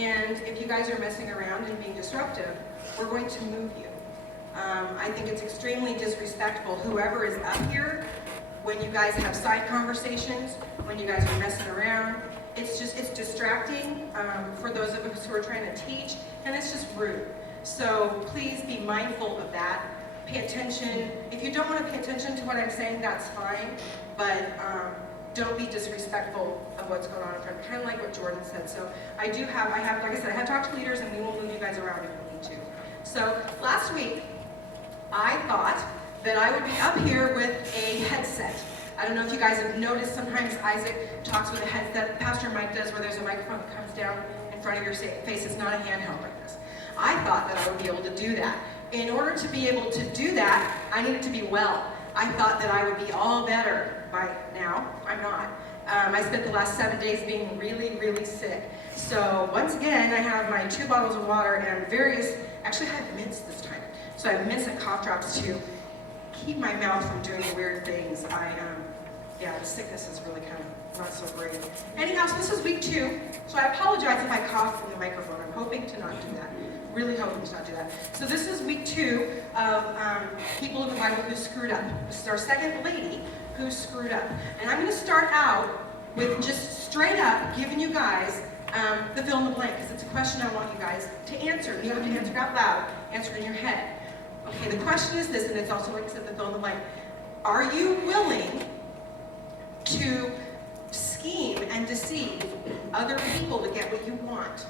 And if you guys are messing around and being disruptive, we're going to move you. I think it's extremely disrespectful, whoever is up here, when you guys have side conversations, when you guys are messing around. It's distracting for those of us who are trying to teach, and it's just rude. So please be mindful of that. Pay attention. If you don't want to pay attention to what I'm saying, that's fine, but don't be disrespectful of what's going on in front. Kind of like what Jordan said. So like I said, I have talked to leaders, and we will move you guys around if we need to. So last week, I thought that I would be up here with a headset. I don't know if you guys have noticed, sometimes Isaac talks with a headset. Pastor Mike does, where there's a microphone that comes down in front of your face. It's not a handheld like this. I thought that I would be able to do that. In order to be able to do that, I needed to be well. I thought that I would be all better by now. I'm not. I spent the last 7 days being really, really sick. So once again, I have my 2 bottles of water and actually I have mints this time. So I have mints and cough drops to keep my mouth from doing weird things. The sickness is really kind of not so great. Anyhow, so this is week 2. So I apologize if I cough from the microphone. I'm hoping to not do that. Really hoping to not do that. So this is week 2 of people in the Bible who screwed up. This is our second lady who screwed up. And I'm going to start out with just straight up giving you guys the fill in the blank, because it's a question I want you guys to answer. You have to answer it out loud, answer it in your head. Okay, the question is this, and it's also like I said, the fill in the blank. Are you willing to scheme and deceive other people to get what you want?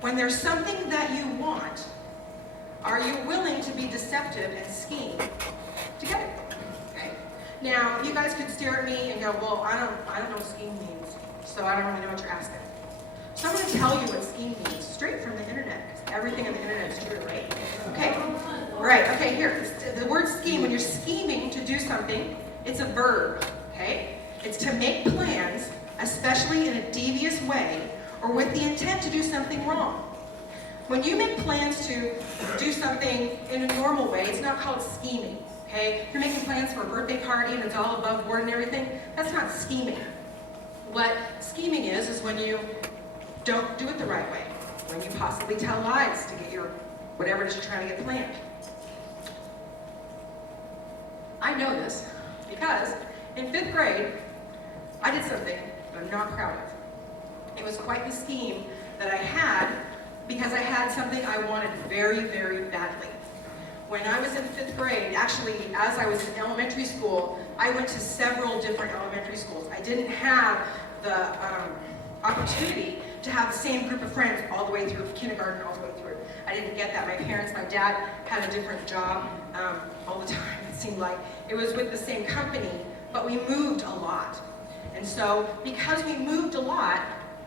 When there's something that you want, are you willing to be deceptive and scheme to get it? Okay. Now, you guys could stare at me and go, well, I don't know what scheme means, so I don't really know what you're asking. So I'm going to tell you what scheme means, straight from the internet, because everything on the internet is true, right? Okay. Right, okay, here. The word scheme, when you're scheming to do something, it's a verb, okay? It's to make plans, especially in a devious way, or with the intent to do something wrong. When you make plans to do something in a normal way, it's not called scheming, okay? If you're making plans for a birthday party and it's all above board and everything, that's not scheming. What scheming is when you don't do it the right way, when you possibly tell lies to get your whatever it is you're trying to get planned. I know this because in 5th grade, I did something that I'm not proud of. It was quite the scheme that I had because I had something I wanted very, very badly. When I was in 5th grade, actually, as I was in elementary school, I went to several different elementary schools. I didn't have the opportunity to have the same group of friends all the way through kindergarten, all the way through. I didn't get that. My dad had a different job all the time, it seemed like. It was with the same company, but we moved a lot. And so, because we moved a lot,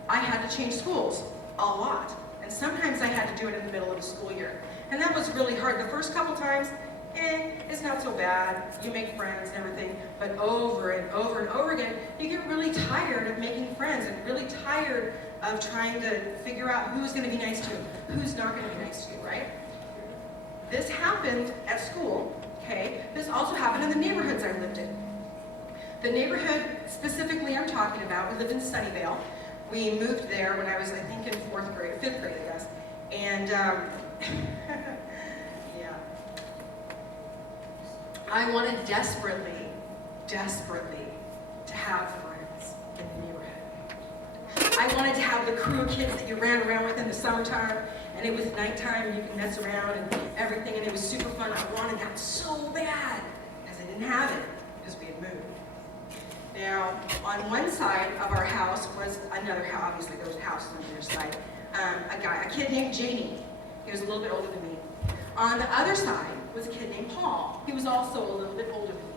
I had to change schools a lot. And sometimes I had to do it in the middle of the school year. And that was really hard. The first couple times, it's not so bad. You make friends and everything. But over and over and over again, you get really tired of making friends and really tired of trying to figure out who's going to be nice to you, who's not going to be nice to you, right? This happened at school, okay? This also happened in the neighborhoods I lived in. The neighborhood specifically I'm talking about, we lived in Sunnyvale. We moved there when I was, I think, in 5th grade, I guess. And, yeah. I wanted desperately to have friends in the neighborhood. I wanted to have the crew of kids that you ran around with in the summertime, and it was nighttime, and you could mess around and everything, and it was super fun. I wanted that so bad, because I didn't have it, because we had moved. Now, on one side of our house was another house. Obviously, there was houses on the other side. A kid named Jamie. He was a little bit older than me. On the other side was a kid named Paul. He was also a little bit older than me.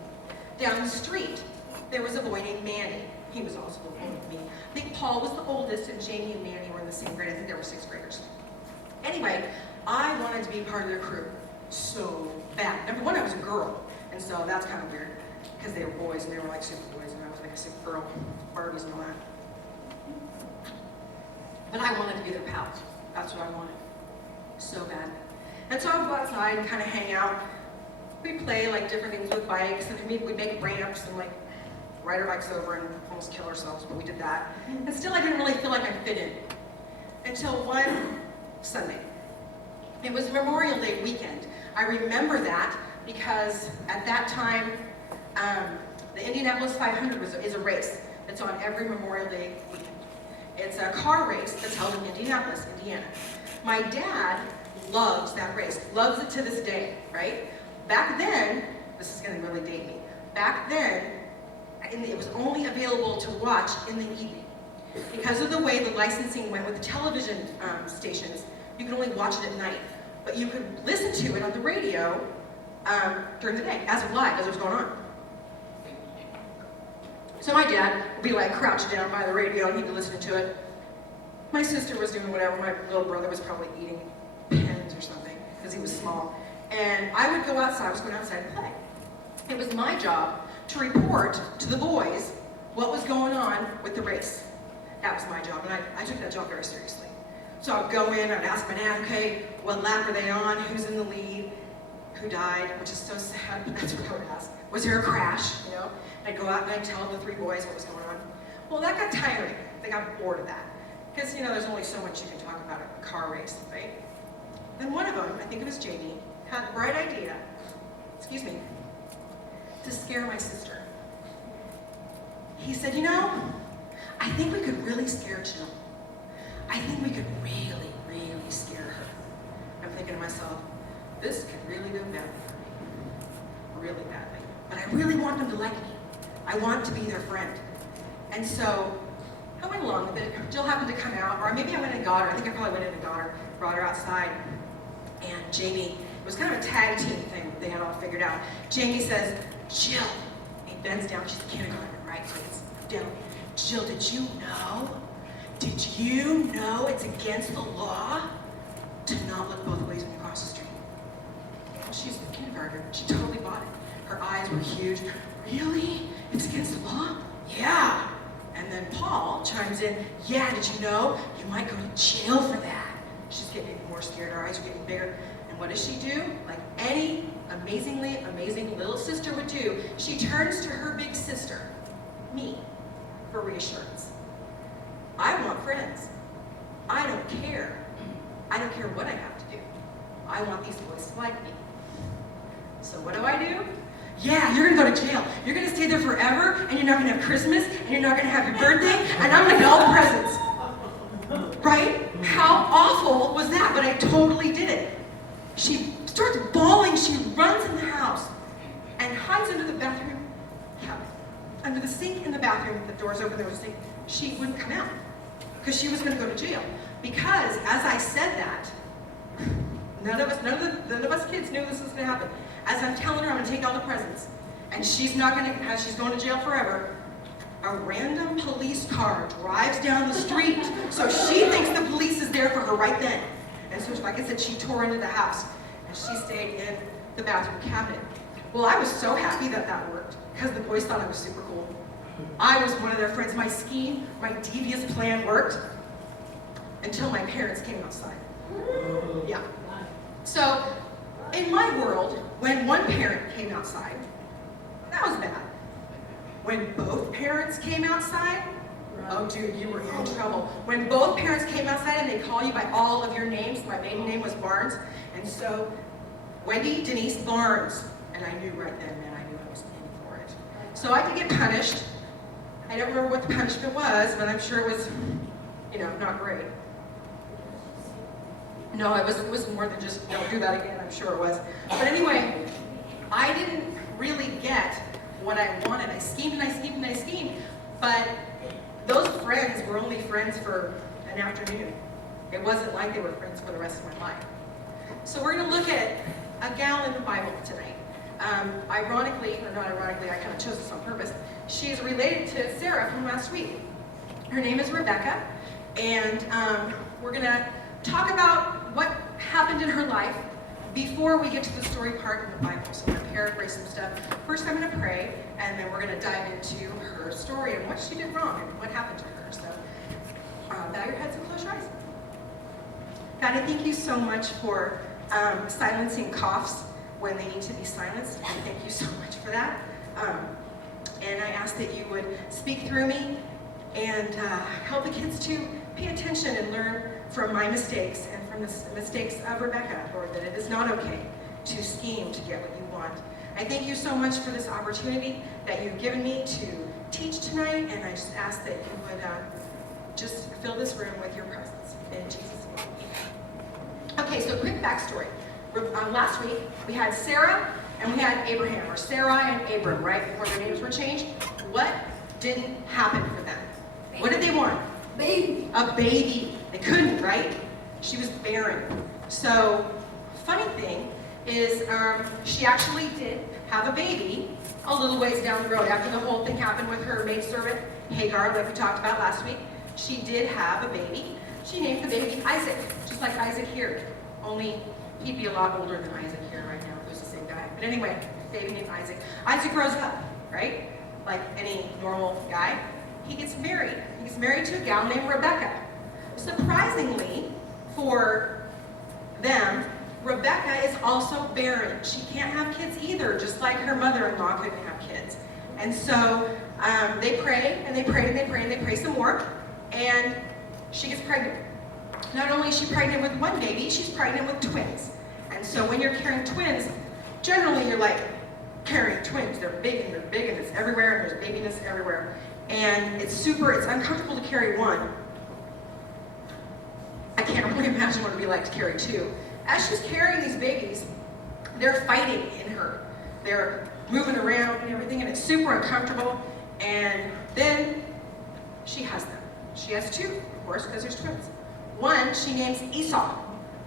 Down the street, there was a boy named Manny. He was also a little older than me. I think Paul was the oldest, and Jamie and Manny were in the same grade. I think they were 6th graders. Anyway, I wanted to be part of their crew so bad. Number one, I was a girl, and so that's kind of weird, because they were boys, and they were like super boys, and I was like a super girl, Barbies and all that. But I wanted to be their pals. That's what I wanted. So bad. And so I would go outside and kind of hang out. We'd play like different things with bikes, and we'd make ramps and like ride our bikes over and almost kill ourselves, but we did that. And still I didn't really feel like I fit in. And until one Sunday. It was Memorial Day weekend. I remember that because at that time, the Indianapolis 500 is a race that's on every Memorial Day weekend. It's a car race that's held in Indianapolis, Indiana. My dad loves that race, loves it to this day, right? Back then, this is going to really date me, back then, it was only available to watch in the evening. Because of the way the licensing went with the television stations, you could only watch it at night. But you could listen to it on the radio during the day, as live, as it was going on. So my dad would be like crouched down by the radio and he'd be listening to it. My sister was doing whatever. My little brother was probably eating pens or something because he was small. And I would go outside. I was going outside and play. It was my job to report to the boys what was going on with the race. That was my job, and I took that job very seriously. So I'd go in, I'd ask my dad, okay, what lap are they on? Who's in the lead? Who died? Which is so sad, but that's what I would ask. Was there a crash? You know? And I'd go out and I'd tell the three boys what was going on. Well, that got tiring. They got bored of that. Because, you know, there's only so much you can talk about a car race, right? Then one of them, I think it was Jamie, had the bright idea, to scare my sister. He said, you know, I think we could really scare Jill. I think we could really, really scare her. I'm thinking to myself, this could really go badly for me. Really badly. But I really want them to like me. I want to be their friend. And so I went along with it. Jill happened to come out, or maybe I went and got her. I think I probably went in and got her, brought her outside. And Jamie, it was kind of a tag team thing that they had all figured out. Jamie says, Jill, he bends down, she's a kindergartner, right? So it's down. Jill, did you know it's against the law to not look both ways when you cross the street? Well, she's a kindergartner. She totally bought it. Her eyes were huge. Really? It's against the law? Yeah. And then Paul chimes in, yeah, did you know you might go to jail for that? She's getting more scared. Her eyes are getting bigger. And what does she do? Like any amazingly amazing little sister would do, she turns to her big sister, me, for reassurance. I want friends. I don't care. I don't care what I have to do. I want these boys to like me. So what do? Yeah, you're gonna go to jail. You're gonna stay there forever, and you're not gonna have Christmas, and you're not gonna have your birthday, and I'm gonna get all the presents. Right? How awful was that? But I totally did it. She starts bawling. She runs in the house and hides under the bathroom cabinet. Under the sink in the bathroom, the door's open, there was a sink. She wouldn't come out because she was going to go to jail. Because as I said that, none of us kids knew this was going to happen. As I'm telling her I'm going to take all the presents, and she's going to jail forever, a random police car drives down the street, so she thinks the police is there for her right then. And so, like I said, she tore into the house, and she stayed in the bathroom cabinet. Well, I was so happy that that worked, because the boys thought I was super cool. I was one of their friends. My scheme, my devious plan worked, until my parents came outside. Yeah. So, in my world, when one parent came outside, that was bad. When both parents came outside, oh dude, you were in trouble. When both parents came outside and they call you by all of your names, my maiden name was Barnes, and so Wendy Denise Barnes, and I knew right then, man, I knew I was in for it. So I did get punished. I don't remember what the punishment was, but I'm sure it was, not great. No, it was more than just, don't do that again, I'm sure it was. But anyway, I didn't really get what I wanted. I schemed, but those friends were only friends for an afternoon. It wasn't like they were friends for the rest of my life. So we're going to look at a gal in the Bible tonight. Ironically, or not ironically, I kind of chose this on purpose. She is related to Sarah from last week. Her name is Rebekah, and we're going to talk about what happened in her life before we get to the story part in the Bible. So I'm going to paraphrase some stuff. First, I'm going to pray, and then we're going to dive into her story and what she did wrong and what happened to her. So bow your heads and close your eyes. God, I thank you so much for silencing coughs when they need to be silenced. I thank you so much for that. And I ask that you would speak through me and help the kids to pay attention and learn from my mistakes and from the mistakes of Rebekah, Lord, that it is not okay to scheme to get what you want. I thank you so much for this opportunity that you've given me to teach tonight, and I just ask that you would just fill this room with your presence. In Jesus' name. Okay, so quick backstory. Last week, we had Sarah and we had Abraham, or Sarai and Abram, right, before their names were changed. What didn't happen for them? Baby. What did they want? Baby. A baby. They couldn't, right? She was barren. So, funny thing is, she actually did have a baby a little ways down the road after the whole thing happened with her maidservant, Hagar, like we talked about last week. She did have a baby. She named the baby Isaac, just like Isaac here. Only he'd be a lot older than Isaac here right now, if it was the same guy. But anyway, baby named Isaac. Isaac grows up, right? Like any normal guy. He gets married. He gets married to a gal named Rebekah. Surprisingly, for them, Rebekah is also barren. She can't have kids either, just like her mother-in-law couldn't have kids. And so they pray, and they pray, and they pray, and they pray some more, and she gets pregnant. Not only is she pregnant with one baby, she's pregnant with twins. And so when you're carrying twins, generally you're like carrying twins. They're big, and it's everywhere, and there's babiness everywhere. And it's uncomfortable to carry one. I can't really imagine what it'd be like to carry two. As she's carrying these babies, they're fighting in her. They're moving around and everything, and it's super uncomfortable. And then she has them. She has two, of course, because there's twins. One she names Esau,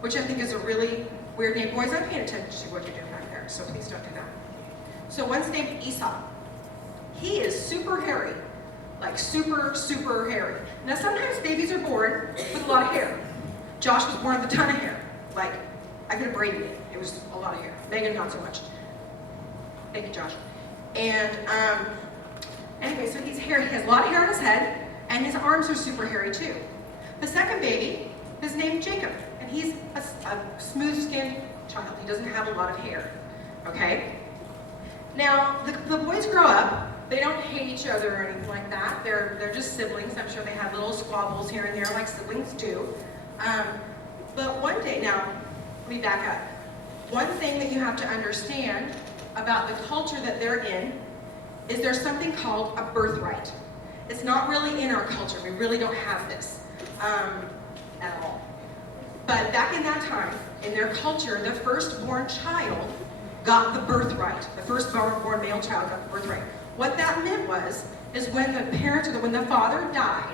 which I think is a really weird name. Boys, I'm paying attention to what you're doing back there, so please don't do that. So one's named Esau. He is super hairy, like super, super hairy. Now sometimes babies are born with a lot of hair. Josh was born with a ton of hair. Like, I could have braided it. It was a lot of hair. Megan, not so much. Thank you, Josh. And anyway, so he's hairy. He has a lot of hair on his head, and his arms are super hairy too. The second baby is named Jacob, and he's a smooth-skinned child. He doesn't have a lot of hair, okay? Now, the boys grow up. They don't hate each other or anything like that. They're just siblings. I'm sure they have little squabbles here and there like siblings do. But one day, now, let me back up. One thing that you have to understand about the culture that they're in is there's something called a birthright. It's not really in our culture. We really don't have this at all. But back in that time, in their culture, the firstborn child got the birthright. The firstborn male child got the birthright. What that meant is when the father died,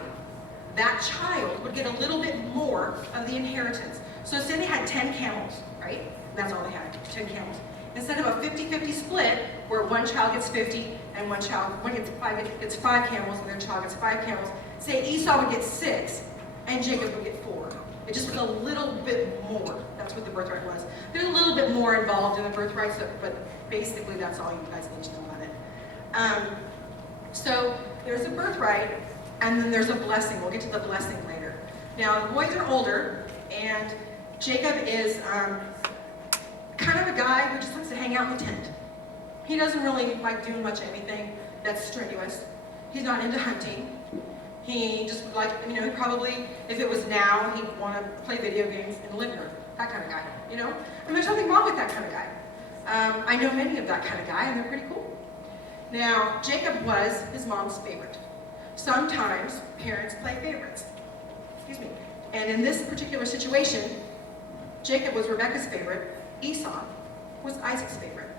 that child would get a little bit more of the inheritance. So say they had 10 camels, right? That's all they had, 10 camels. Instead of a 50-50 split, where one child gets 50 and one gets 5 camels and their child gets 5 camels, say Esau would get 6 and Jacob would get 4. It just was a little bit more. That's what the birthright was. There's a little bit more involved in the birthright, but basically that's all you guys need to know about it. So there's a birthright, and then there's a blessing. We'll get to the blessing later. Now, the boys are older, and Jacob is kind of a guy who just likes to hang out in the tent. He doesn't really like doing much of anything that's strenuous. He's not into hunting. He just would like, he probably, if it was now, he'd want to play video games in the living room. That kind of guy, And there's nothing wrong with that kind of guy. I know many of that kind of guy, and they're pretty cool. Now, Jacob was his mom's favorite. Sometimes parents play favorites. Excuse me. And in this particular situation, Jacob was Rebekah's favorite. Esau was Isaac's favorite.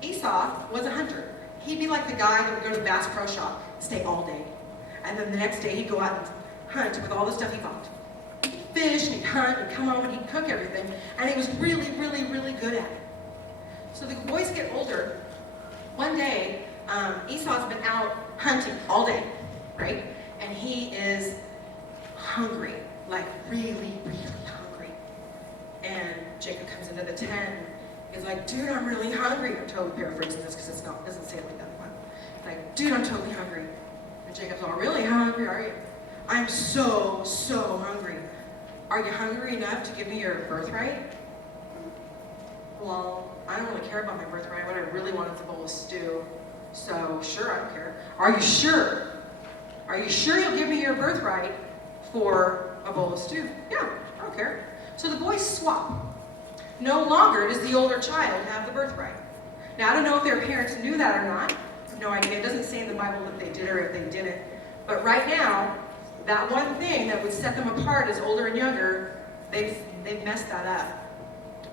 Esau was a hunter. He'd be like the guy that would go to the Bass Pro Shop and stay all day. And then the next day he'd go out and hunt with all the stuff he bought. He'd fish and he'd hunt and come home and he'd cook everything. And he was really, really, really good at it. So the boys get older. One day, Esau's been out hunting all day, right? And he is hungry, like really, really hungry. And Jacob comes into the tent. He's like, dude, I'm really hungry. I'm totally paraphrasing this because it doesn't say it like that one. Like, dude, I'm totally hungry. And Jacob's all, really, how hungry are you? I'm so, so hungry. Are you hungry enough to give me your birthright? Well, I don't really care about my birthright. What I really want is a bowl of stew. So, sure, I don't care. Are you sure? Are you sure you'll give me your birthright for a bowl of stew. Yeah, I don't care. So the boys swap. No longer does the older child have the birthright. Now, I don't know if their parents knew that or not. I have no idea. It doesn't say in the Bible that they did or if they didn't. But right now, that one thing that would set them apart as older and younger, they've messed that up.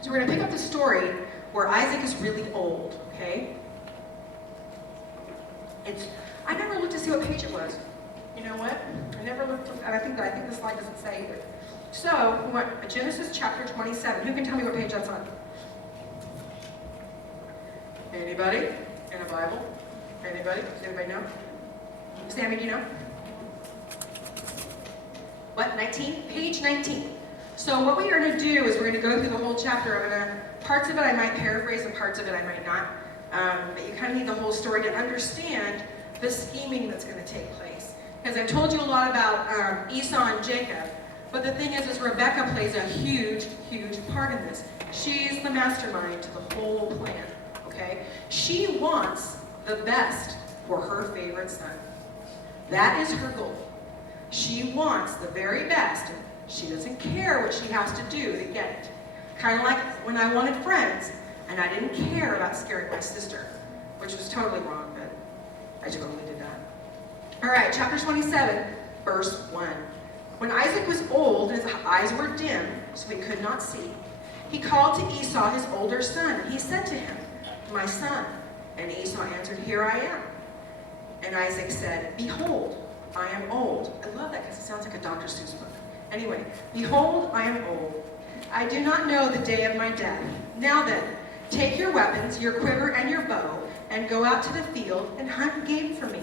So we're going to pick up the story where Isaac is really old, okay? I never looked to see what page it was. You know what? I never looked, and I think the slide doesn't say either. So, we went Genesis chapter 27. Who can tell me what page that's on? Anybody? In a Bible? Anybody? Does anybody know? Sammy, do you know? What, 19? Page 19. So what we are going to do is we're going to go through the whole chapter. Parts of it I might paraphrase and parts of it I might not. But you kind of need the whole story to understand the scheming that's going to take place. Because I've told you a lot about Esau and Jacob, but the thing is Rebekah plays a huge, huge part in this. She's the mastermind to the whole plan, okay? She wants the best for her favorite son. That is her goal. She wants the very best. She doesn't care what she has to do to get it. Kind of like when I wanted friends, and I didn't care about scaring my sister, which was totally wrong, but I totally did that. All right, chapter 27, verse 1. When Isaac was old and his eyes were dim, so he could not see, he called to Esau, his older son, and he said to him, "My son." And Esau answered, "Here I am." And Isaac said, "Behold, I am old." I love that because it sounds like a Dr. Seuss book. Anyway, "Behold, I am old. I do not know the day of my death. Now then, take your weapons, your quiver and your bow, and go out to the field and hunt game for me.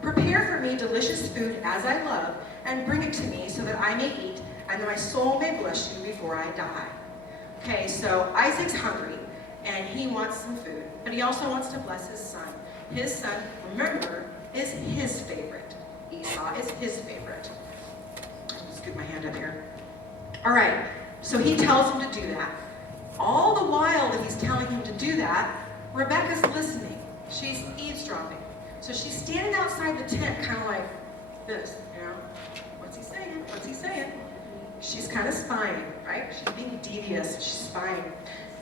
Prepare for me delicious food as I love, and bring it to me so that I may eat, and that my soul may bless you before I die." Okay, so Isaac's hungry, and he wants some food, but he also wants to bless his son. His son, remember, is his favorite. Esau is his favorite. I'll scoot my hand up here. All right, so he tells him to do that. All the while that he's telling him to do that, Rebekah's listening. She's eavesdropping. So she's standing outside the tent, kind of like this, you know? What's he saying? What's he saying? She's kind of spying, right? She's being devious. She's spying.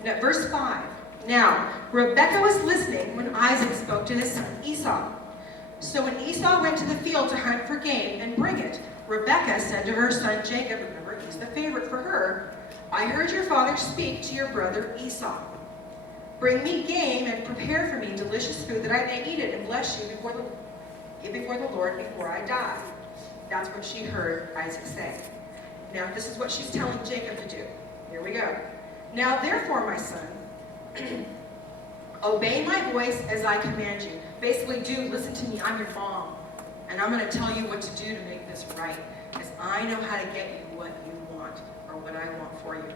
Now, verse 5. Now, Rebekah was listening when Isaac spoke to his son Esau. So when Esau went to the field to hunt for game and bring it, Rebekah said to her son Jacob, remember, he's the favorite for her, "I heard your father speak to your brother Esau. Bring me game and prepare for me delicious food that I may eat it and bless you before the Lord before I die." That's what she heard Isaac say. Now this is what she's telling Jacob to do. Here we go. "Now therefore, my son, obey my voice as I command you." Basically, dude, listen to me. I'm your mom, and I'm going to tell you what to do to make this right, because I know how to get you what you want, or what I want for you.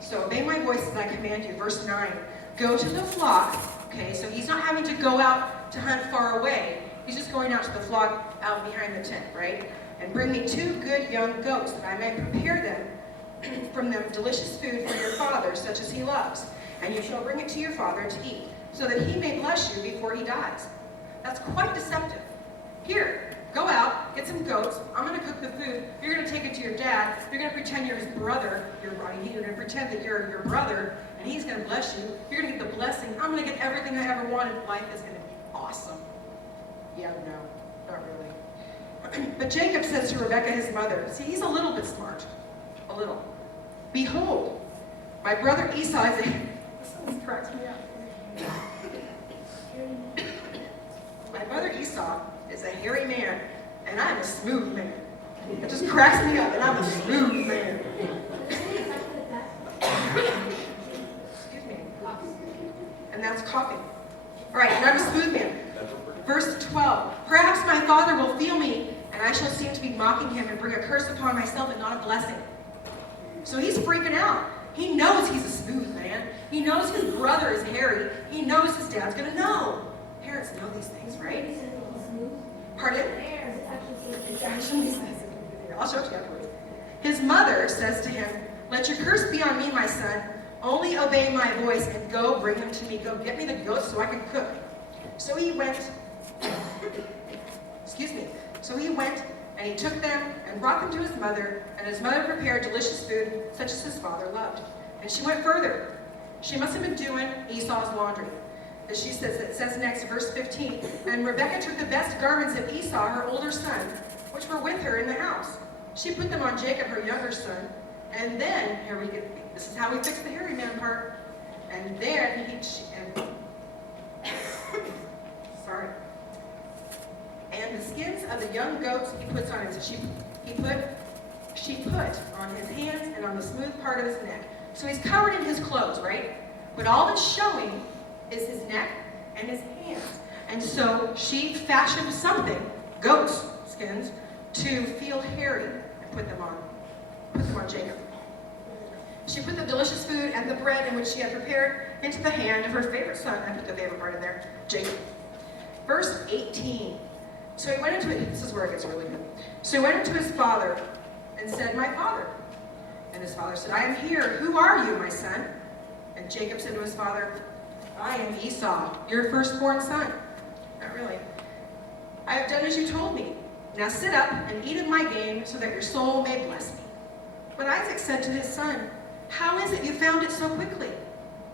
So obey my voice as I command you. Verse 9, "Go to the flock." Okay, so he's not having to go out to hunt far away. He's just going out to the flock out behind the tent, right? "And bring me 2 good young goats, that I may prepare them from them delicious food for your father, such as he loves. And you shall bring it to your father to eat, so that he may bless you before he dies." That's quite deceptive. "Here, go out, get some goats. I'm going to cook the food. You're going to take it to your dad. You're going to pretend you're his brother. You're going to pretend that you're your brother, and he's going to bless you. You're going to get the blessing. I'm going to get everything I ever wanted. Life is going to be awesome." Yeah, no, not really. But Jacob says to Rebekah, his mother, see, he's a little bit smart. A little. "Behold, my brother Esau is a..." This cracks me up. "My brother Esau is a hairy man, and I'm a smooth man." It just cracks me up, and I'm a smooth man. Excuse me. And that's coughing. All right, and I'm a smooth man. Verse 12. "Perhaps my father will feel me, and I shall seem to be mocking him and bring a curse upon myself and not a blessing." So he's freaking out. He knows he's a smooth man. He knows his brother is hairy. He knows his dad's going to know. Parents know these things, right? Pardon? It actually says it. I'll show it to you afterwards. His mother says to him, "Let your curse be on me, my son. Only obey my voice and go bring them to me. Go get me the goats so I can cook." So he went, excuse me. So he went And he took them and brought them to his mother, and his mother prepared delicious food such as his father loved. And she went further. She must have been doing Esau's laundry. As she says, it says next, verse 15, and Rebekah took the best garments of Esau, her older son, which were with her in the house. She put them on Jacob, her younger son, and then, this is how we fix the hairy man part, and then and the skins of the young goats he puts on him. So she put on his hands and on the smooth part of his neck. So he's covered in his clothes, right? But all that's showing is his neck and his hands. And so she fashioned something, goat's skins, to feel hairy and put them on Jacob. She put the delicious food and the bread in which she had prepared into the hand of her favorite son. I put the favorite part in there, Jacob. Verse 18. So he went into it. This is where it gets really good. So he went into his father and said, my father. And his father said, I am here. Who are you, my son? And Jacob said to his father, I am Esau, your firstborn son. Not really. I have done as you told me. Now sit up and eat of my game so that your soul may bless me. But Isaac said to his son, how is it you found it so quickly?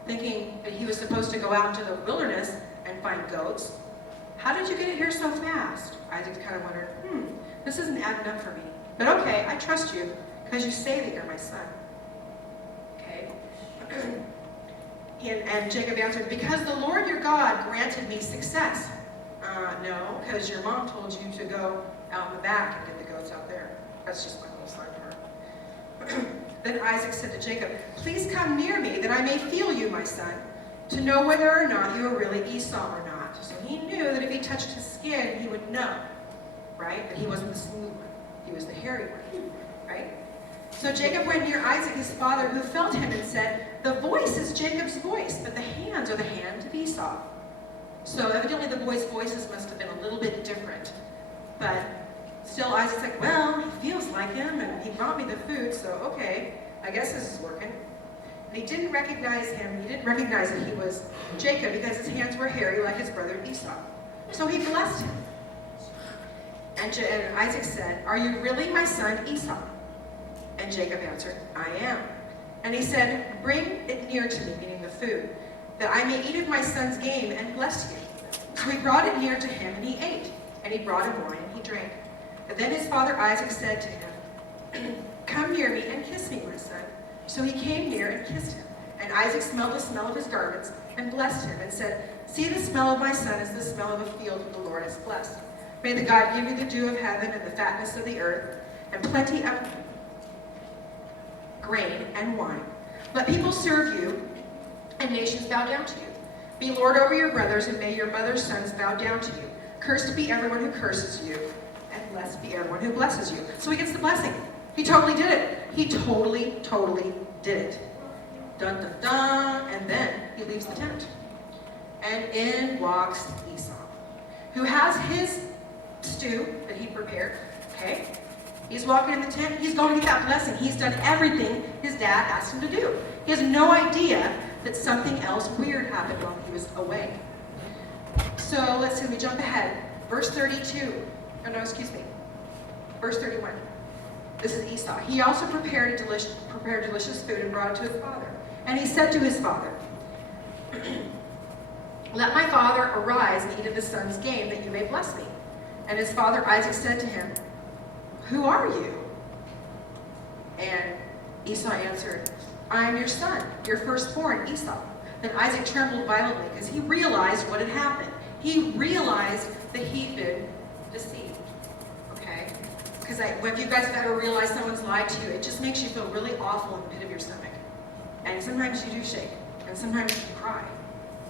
Thinking that he was supposed to go out into the wilderness and find goats. How did you get it here so fast? Isaac kind of wondered, this isn't adding up for me. But okay, I trust you because you say that you're my son. Okay. And Jacob answered, because the Lord your God granted me success. No, because your mom told you to go out in the back and get the goats out there. That's just my little side part. Then Isaac said to Jacob, please come near me that I may feel you, my son, to know whether or not you are really Esau or not. So he knew that if he touched his skin, he would know, right? That he wasn't the smooth one. He was the hairy one, right? So Jacob went near Isaac, his father, who felt him and said, the voice is Jacob's voice, but the hands are the hands of Esau. So evidently the boys' voices must have been a little bit different. But still Isaac's like, well, he feels like him, and he brought me the food, so okay, I guess this is working. And he didn't recognize him. He didn't recognize that he was Jacob because his hands were hairy like his brother Esau. So he blessed him. And Isaac said, are you really my son Esau? And Jacob answered, I am. And he said, bring it near to me, meaning the food, that I may eat of my son's game and bless you. So he brought it near to him, and he ate. And he brought him wine, and he drank. And then his father Isaac said to him, come near me and kiss me, my son. So he came near and kissed him. And Isaac smelled the smell of his garments and blessed him and said, see, the smell of my son is the smell of a field that the Lord has blessed. May the God give you the dew of heaven and the fatness of the earth and plenty of grain and wine. Let people serve you and nations bow down to you. Be Lord over your brothers, and may your mother's sons bow down to you. Cursed be everyone who curses you, and blessed be everyone who blesses you. So he gets the blessing. He totally did it. He totally did it. Dun, dun, dun. And then he leaves the tent. And in walks Esau, who has his stew that he prepared. Okay? He's walking in the tent. He's going to get that blessing. He's done everything his dad asked him to do. He has no idea that something else weird happened while he was away. So let's see, we jump ahead. Verse 32. Oh, no, excuse me. Verse 31. This is Esau. He also prepared delicious food and brought it to his father. And he said to his father, let my father arise and eat of his son's game, that you may bless me. And his father Isaac said to him, who are you? And Esau answered, I am your son, your firstborn, Esau. Then Isaac trembled violently because he realized what had happened. He realized that he'd been deceived. Okay? Because if you guys have ever realized someone's lied to you, it just makes you feel really awful in the pit of your stomach. And sometimes you do shake, and sometimes you cry.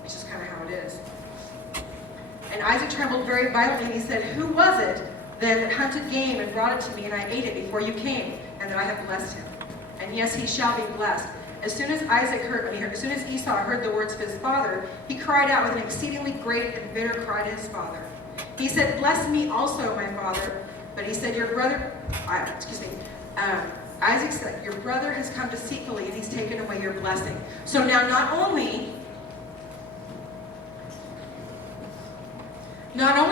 It's just kind of how it is. And Isaac trembled very violently, and he said, who was it then that hunted game and brought it to me, and I ate it before you came, and that I have blessed him? And yes, he shall be blessed. As soon as Esau heard the words of his father, he cried out with an exceedingly great and bitter cry to his father. He said, bless me also, my father. But he said, Isaac said, your brother has come deceitfully, and he's taken away your blessing. So now not only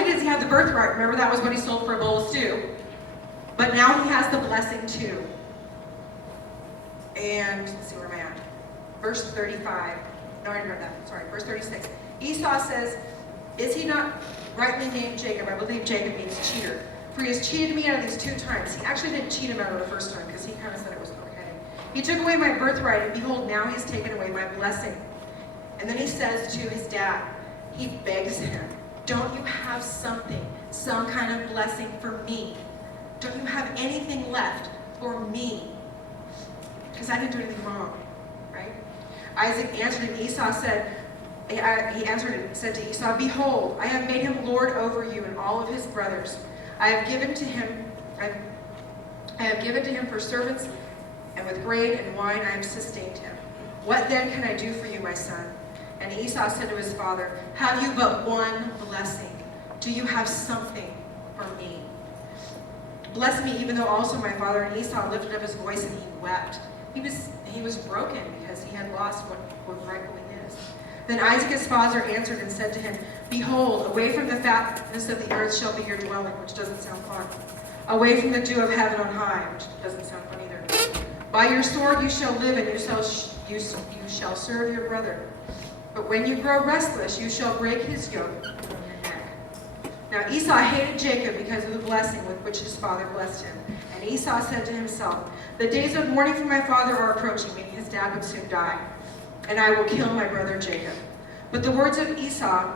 does he have the birthright, remember that was what he sold for a bowl of stew, But now he has the blessing too. And let's see, where am I at? Verse 35. No, I already read that. Sorry, verse 36. Esau says, is he not rightly named Jacob? I believe Jacob means cheater. For he has cheated me out of these 2 times. He actually didn't cheat him out of the first time because he kind of said it was okay. He took away my birthright, and behold, now he has taken away my blessing. And then he says to his dad, he begs him, don't you have something, some kind of blessing for me? Don't you have anything left for me? Because I didn't do anything wrong, right? Isaac answered, and Esau said, he answered and said to Esau, behold, I have made him lord over you and all of his brothers. I have given to him for servants, and with grain and wine I have sustained him. What then can I do for you, my son? And Esau said to his father, have you but one blessing? Do you have something for me? Bless me, even though also my father. And Esau lifted up his voice and he wept. He was broken because he had lost what rightfully his. Then Isaac his father answered and said to him, behold, away from the fatness of the earth shall be your dwelling, which doesn't sound fun. Away from the dew of heaven on high, which doesn't sound fun either. By your sword you shall live, and you shall serve your brother. But when you grow restless, you shall break his yoke from your neck. Now Esau hated Jacob because of the blessing with which his father blessed him. And Esau said to himself, the days of mourning for my father are approaching, meaning his dad would soon die, and I will kill my brother Jacob. But the words of Esau,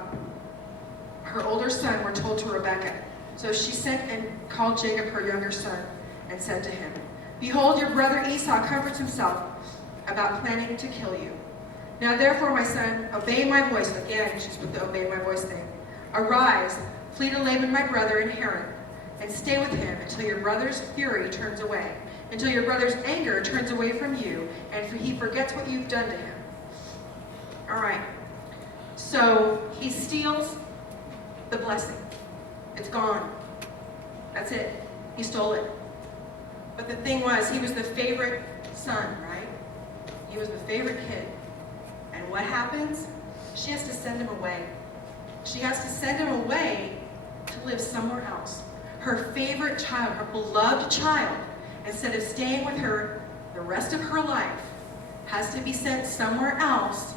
her older son, were told to Rebekah. So she sent and called Jacob, her younger son, and said to him, behold, your brother Esau comforts himself about planning to kill you. Now therefore, my son, obey my voice. Again, she's with the obey my voice thing. Arise, flee to Laban my brother in Haran, and stay with him until your brother's fury turns away, until your brother's anger turns away from you, and he forgets what you've done to him. All right. So he steals the blessing. It's gone. That's it. He stole it. But the thing was, he was the favorite son, right? He was the favorite kid. And what happens? She has to send him away. She has to send him away to live somewhere else. Her favorite child, her beloved child, instead of staying with her the rest of her life, has to be sent somewhere else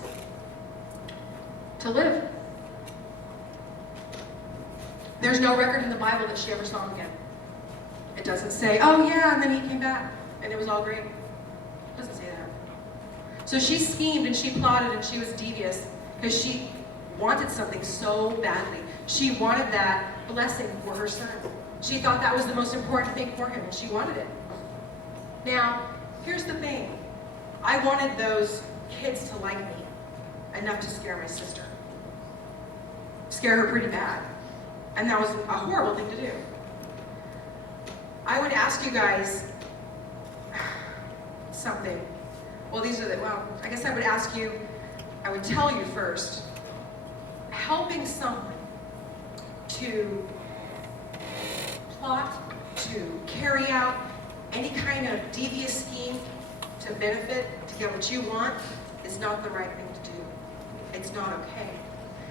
to live. There's no record in the Bible that she ever saw him again. It doesn't say, oh yeah, and then he came back, and it was all great. It doesn't say that. So she schemed and she plotted and she was devious because she wanted something so badly. She wanted that blessing for her son. She thought that was the most important thing for him, and she wanted it. Now, here's the thing. I wanted those kids to like me enough to scare my sister. Scare her pretty bad. And that was a horrible thing to do. I would ask you guys something. Well, I guess I would ask you, I would tell you first, helping someone to plot, to carry out any kind of devious scheme to benefit, to get what you want, is not the right thing to do. It's not okay.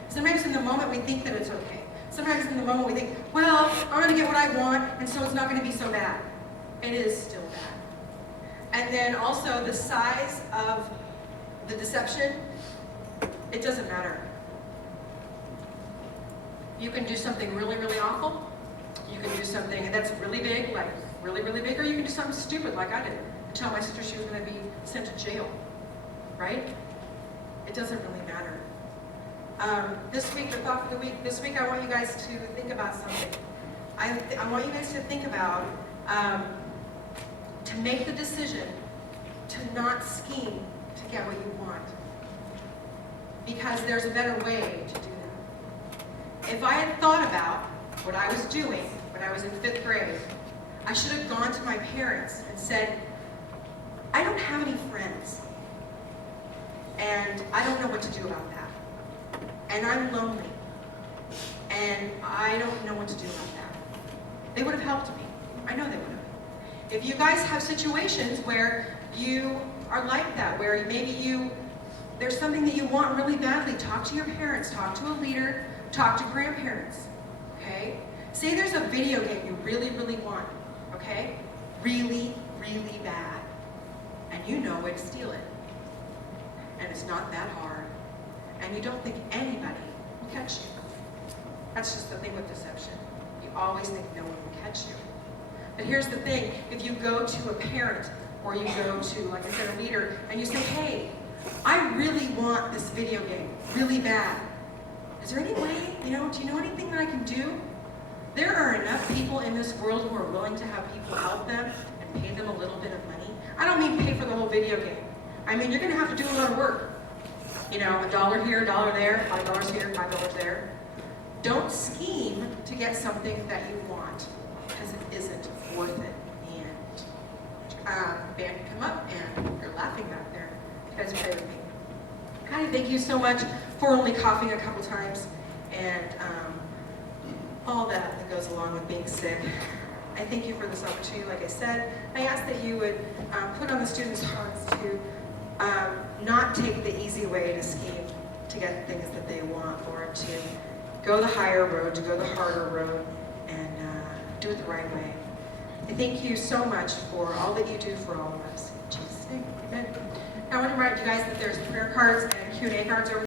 Sometimes in the moment we think that it's okay. Sometimes in the moment we think, well, I'm going to get what I want, and so it's not going to be so bad. It is still bad. And then also the size of the deception, it doesn't matter. You can do something really, really awful. You can do something that's really big, like really, really big, or you can do something stupid like I did. Tell my sister she was going to be sent to jail, right? It doesn't really matter. This week, the thought for the week, this week I want you guys to think about something. I want you guys to think about, to make the decision to not scheme to get what you want. Because there's a better way to do that. If I had thought about what I was doing when I was in 5th grade, I should have gone to my parents and said, I don't have any friends, and I don't know what to do about that. And I'm lonely, and I don't know what to do about that. They would have helped me. I know they would have. If you guys have situations where you are like that, where maybe there's something that you want really badly, talk to your parents, talk to a leader, talk to grandparents, okay? Say there's a video game you really, really want, okay? Really, really bad. And you know where to steal it. And it's not that hard. And you don't think anybody will catch you. That's just the thing with deception. You always think no one will catch you. But here's the thing, if you go to a parent or you go to, like I said, a leader, and you say, hey, I really want this video game really bad. Is there any way, do you know anything that I can do? There are enough people in this world who are willing to have people help them and pay them a little bit of money. I don't mean pay for the whole video game. I mean, you're going to have to do a lot of work. $1 here, $1 there, $5 here, $5 there. Don't scheme to get something that you want, because it isn't worth it in the end. Band can come up, and you're laughing back there. You guys pray with me. God, I thank you so much for only coughing a couple times, and all that goes along with being sick. I thank you for this opportunity. Like I said, I ask that you would put on the students' hearts to not take the easy way to scheme to get things that they want, or to go the higher road, to go the harder road, and do it the right way. I thank you so much for all that you do for all of us. In Jesus' name, amen. Now I want to remind you guys that there's prayer cards and Q&A cards over